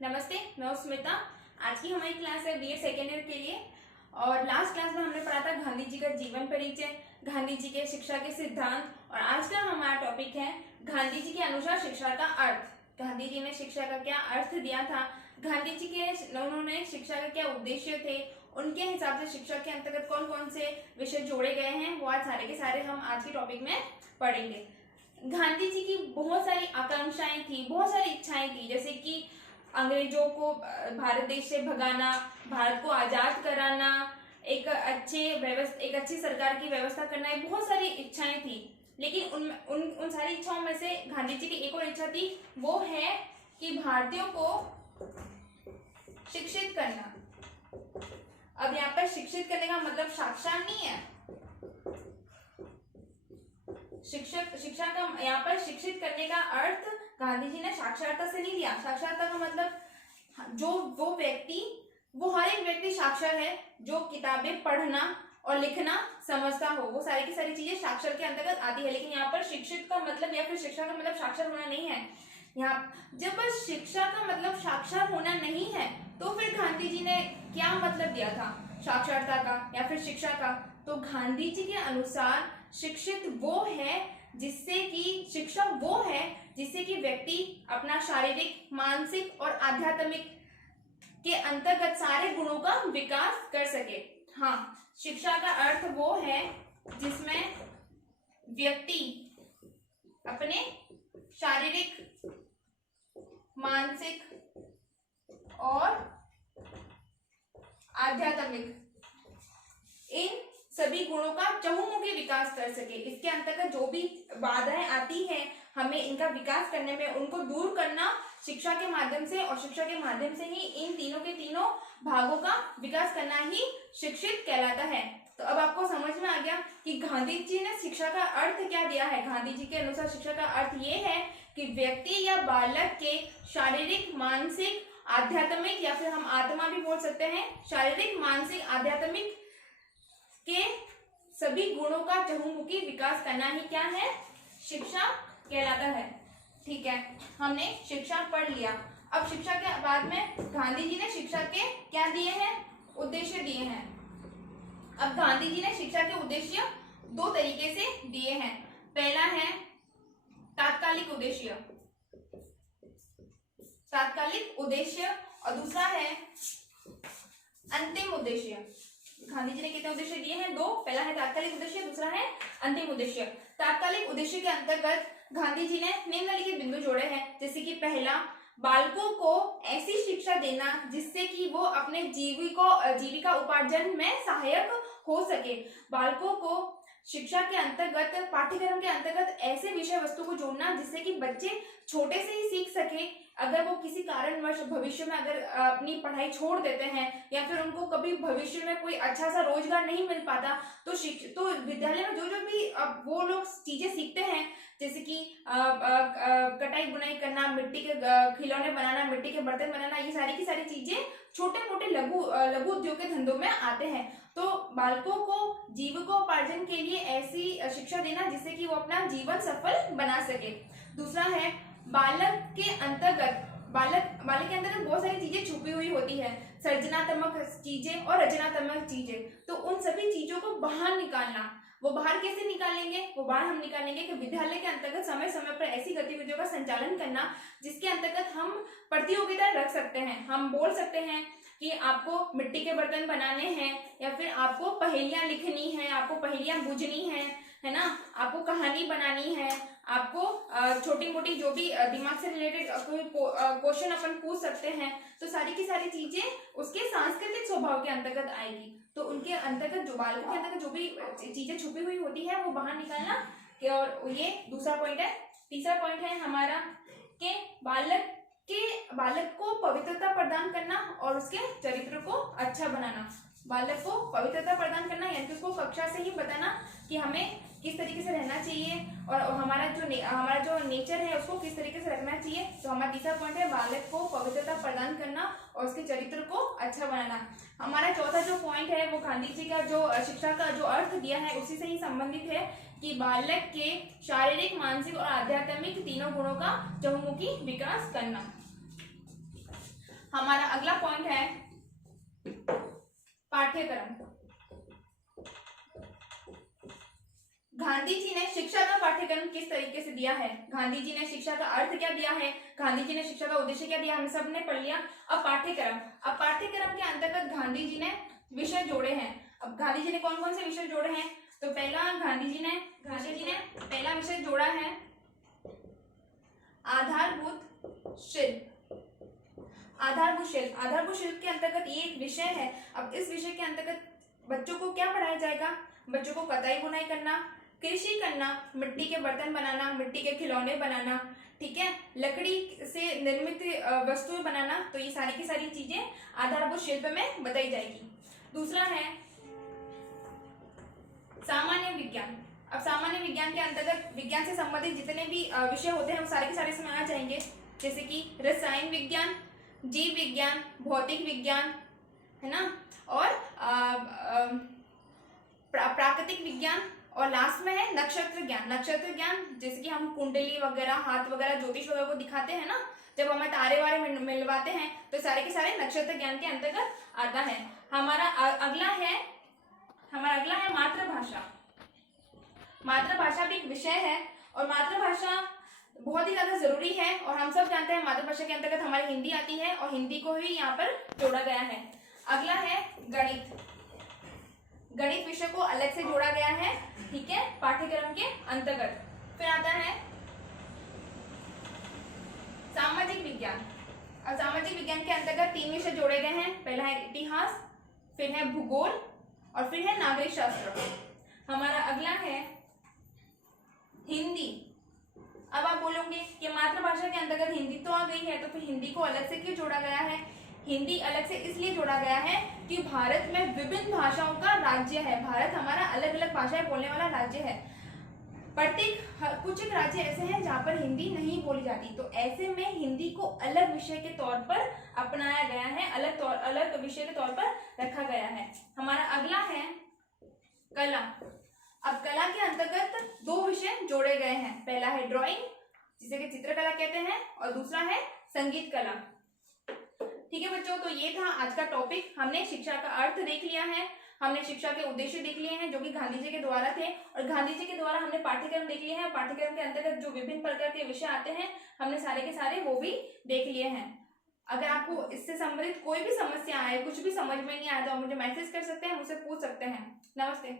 नमस्ते, मैं हूं स्मिता। आज की हमारी क्लास है बीए सेकेंड ईयर के लिए। और लास्ट क्लास में हमने पढ़ा था गांधी जी का जीवन परिचय, गांधी जी के शिक्षा के सिद्धांत। और आज का हमारा टॉपिक है गांधी जी के अनुसार शिक्षा का अर्थ। गांधी जी ने शिक्षा का क्या अर्थ दिया था, गांधी जी के उन्होंने शिक्षा के क्या उद्देश्य थे, उनके हिसाब से शिक्षा के अंतर्गत कौन कौन से विषय जोड़े गए हैं, वो आज सारे के सारे हम आज के टॉपिक में पढ़ेंगे। गांधी जी की बहुत सारी आकांक्षाएं थी, बहुत सारी इच्छाएं थी, जैसे कि अंग्रेजों को भारत देश से भगाना, भारत को आजाद कराना, एक अच्छी सरकार की व्यवस्था करना, ये बहुत सारी इच्छाएं थी। लेकिन उन सारी इच्छाओं में से गांधी जी की एक और इच्छा थी, वो है कि भारतीयों को शिक्षित करना। अब यहाँ पर शिक्षित करने का मतलब साक्षर नहीं है। शिक्षा का यहाँ पर शिक्षित करने का अर्थ गांधी जी ने साक्षरता से नहीं लिया। साक्षरता का मतलब वो हर एक व्यक्ति साक्षर है, जो किताबें पढ़ना और लिखना समझता हो, वो सारी की सारी चीजें साक्षर के अंतर्गत आती है। लेकिन यहाँ पर शिक्षित का मतलब या फिर शिक्षा का मतलब साक्षर होना नहीं है। यहाँ जब शिक्षा का मतलब साक्षर होना नहीं है, तो फिर गांधी जी ने क्या मतलब दिया था साक्षरता का या फिर शिक्षा का? तो गांधी जी के अनुसार शिक्षित वो है जिससे कि व्यक्ति अपना शारीरिक, मानसिक और आध्यात्मिक के अंतर्गत सारे गुणों का विकास कर सके। हाँ, शिक्षा का अर्थ वो है जिसमें व्यक्ति अपने शारीरिक, मानसिक और आध्यात्मिक इन सभी गुणों का चहुमुखी विकास कर सके। इसके अंतर्गत जो भी बाधाएं आती हैं, हमें इनका विकास करने में उनको दूर करना शिक्षा के माध्यम से, और शिक्षा के माध्यम से ही इन तीनों के तीनों भागों का विकास करना ही शिक्षित कहलाता है। तो अब आपको समझ में आ गया कि गांधी जी ने शिक्षा का अर्थ क्या दिया है। गांधी जी के अनुसार शिक्षा का अर्थ ये है कि व्यक्ति या बालक के शारीरिक, मानसिक, आध्यात्मिक या फिर हम आत्मा भी बोल सकते हैं, शारीरिक, मानसिक, आध्यात्मिक के सभी गुणों का चहुमुखी विकास करना ही क्या है, शिक्षा कहलाता है। ठीक है, हमने शिक्षा पढ़ लिया। अब शिक्षा के बाद में गांधी जी ने शिक्षा के क्या दिए हैं, उद्देश्य दिए हैं। अब गांधी जी ने शिक्षा के उद्देश्य दो तरीके से दिए हैं। पहला है तात्कालिक उद्देश्य और दूसरा है अंतिम उद्देश्य। गांधी जी ने कितने उद्देश्य दिए हैं? दो। पहला है तात्कालिक उद्देश्य, दूसरा है अंतिम उद्देश्य। तात्कालिक उद्देश्य के अंतर्गत गांधी जी ने निम्नलिखित बिंदु जोड़े हैं, जैसे कि पहला, बालकों को ऐसी शिक्षा देना जिससे कि वो अपने जीविका उपार्जन में सहायक हो सके। बालकों को शिक्षा के अंतर्गत, पाठ्यक्रम के अंतर्गत ऐसे विषय वस्तु को जोड़ना जिससे कि बच्चे छोटे से ही सीख सके। अगर वो किसी कारणवश भविष्य में अगर अपनी पढ़ाई छोड़ देते हैं या फिर उनको कभी भविष्य में कोई अच्छा सा रोजगार नहीं मिल पाता, तो विद्यालय में जो भी वो लोग चीजें सीखते हैं, जैसे कि कटाई बुनाई करना, मिट्टी के खिलौने बनाना, मिट्टी के बर्तन बनाना, ये सारी की सारी चीजें छोटे मोटे लघु उद्योग के धंधों में आते हैं। तो बालकों को जीविकोपार्जन के लिए ऐसी शिक्षा देना जिससे कि वो अपना जीवन सफल बना सके। दूसरा है बालक के अंतर्गत बहुत सारी चीजें छुपी हुई होती है, सृजनात्मक चीजें और रचनात्मक चीजें। तो उन सभी चीजों को बाहर निकालना। वो बाहर कैसे निकालेंगे? वो बाहर हम निकालेंगे कि विद्यालय के अंतर्गत समय समय पर ऐसी गतिविधियों का संचालन करना जिसके अंतर्गत हम प्रतियोगिता रख सकते हैं। हम बोल सकते हैं कि आपको मिट्टी के बर्तन बनाने हैं, या फिर आपको पहेलियां लिखनी है, आपको पहेलियां बूझनी है ना, आपको कहानी बनानी है, आपको छोटी मोटी जो भी दिमाग से रिलेटेड कोई क्वेश्चन अपन पूछ सकते हैं। तो सारी की सारी चीजें उसके सांस्कृतिक स्वभाव के अंतर्गत आएगी। तो उनके अंतर्गत, जो बालकों के अंतर्गत जो भी चीजें छुपी हुई होती है वो बाहर निकालना। और ये दूसरा पॉइंट है। तीसरा पॉइंट है हमारा कि बालक को पवित्रता प्रदान करना और उसके चरित्र को अच्छा बनाना। बालक को पवित्रता प्रदान करना यानी कि उसको कक्षा से ही बताना कि हमें किस तरीके से रहना चाहिए और हमारा जो नेचर है उसको किस तरीके से रखना चाहिए। तो हमारा तीसरा पॉइंट है बालक को पवित्रता प्रदान करना और उसके चरित्र को अच्छा बनाना। हमारा चौथा जो पॉइंट है वो गांधी जी का जो शिक्षा का जो अर्थ दिया है उसी से ही संबंधित है कि बालक के शारीरिक, मानसिक और आध्यात्मिक तीनों गुणों का चहुमुखी विकास करना। हमारा अगला पॉइंट है पाठ्यक्रम। गांधी जी ने शिक्षा का पाठ्यक्रम किस तरीके से दिया है, गांधी जी ने शिक्षा का अर्थ क्या दिया है, गांधी जी ने शिक्षा का उद्देश्य क्या दिया, हम सब ने पढ़ लिया। अब पाठ्यक्रम के अंतर्गत गांधी जी ने विषय जोड़े हैं। अब गांधी जी ने कौन कौन से विषय जोड़े हैं, तो पहला गांधी जी ने पहला विषय जोड़ा है आधारभूत शिल्प। आधारभूत शिल्प के अंतर्गत ये एक विषय है। अब इस विषय के अंतर्गत बच्चों को क्या पढ़ाया जाएगा, बच्चों को कताई बुनाई करना, कृषि करना, मिट्टी के बर्तन बनाना, मिट्टी के खिलौने बनाना, ठीक है, लकड़ी से निर्मित वस्तुएं बनाना। तो ये सारी की सारी चीजें आधारभूत शिल्प में बताई जाएगी। दूसरा है सामान्य विज्ञान। अब सामान्य विज्ञान के अंतर्गत विज्ञान से संबंधित जितने भी विषय होते हैं वो सारे के सारे इसमें आ जाएंगे, जैसे कि रसायन विज्ञान, जीव विज्ञान, भौतिक विज्ञान, है ना, और प्राकृतिक विज्ञान, और लास्ट में है नक्षत्र ज्ञान जैसे कि हम कुंडली वगैरह, हाथ वगैरह, ज्योतिष वगैरह को दिखाते हैं ना, जब हमें तारे वारे मिलवाते हैं, तो सारे के सारे नक्षत्र ज्ञान के अंतर्गत आता है। हमारा अगला है मातृभाषा। मातृभाषा भी एक विषय है और मातृभाषा बहुत ही ज्यादा जरूरी है, और हम सब जानते हैं मातृभाषा के अंतर्गत हमारी हिंदी आती है और हिंदी को ही यहाँ पर जोड़ा गया है। अगला है गणित विषय को अलग से जोड़ा गया है, ठीक है, पाठ्यक्रम के अंतर्गत। फिर आता है सामाजिक विज्ञान। और सामाजिक विज्ञान के अंतर्गत 3 विषय जोड़े गए हैं। पहला है इतिहास, फिर है भूगोल और फिर है नागरिक शास्त्र। हमारा अगला है हिंदी। अब आप बोलोगे कि मातृभाषा के अंतर्गत हिंदी तो आ गई है, तो फिर हिंदी को अलग से क्यों जोड़ा गया है? हिंदी अलग से इसलिए जोड़ा गया है कि भारत में विभिन्न भाषाओं का राज्य है। भारत हमारा अलग अलग भाषाएं बोलने वाला राज्य है। कुछ एक राज्य ऐसे हैं जहाँ पर हिंदी नहीं बोली जाती, तो ऐसे में हिंदी को अलग विषय के तौर पर अपनाया गया है, अलग विषय के तौर पर रखा गया है। हमारा अगला है कला। अब कला के अंतर्गत 2 विषय जोड़े गए हैं। पहला है ड्राइंग, जिसे कि चित्रकला कहते हैं, और दूसरा है संगीत कला। ठीक है बच्चों, तो ये था आज का टॉपिक। हमने शिक्षा का अर्थ देख लिया है, हमने शिक्षा के उद्देश्य देख लिए हैं जो कि गांधी जी के द्वारा थे, और गांधी जी के द्वारा हमने पाठ्यक्रम देख लिए हैं। पाठ्यक्रम के अंतर्गत जो विभिन्न प्रकार के विषय आते हैं हमने सारे के सारे वो भी देख लिए हैं। अगर आपको इससे संबंधित कोई भी समस्या आए, कुछ भी समझ में नहीं आया, तो आप मुझे मैसेज कर सकते हैं, मुझसे पूछ सकते हैं। नमस्ते।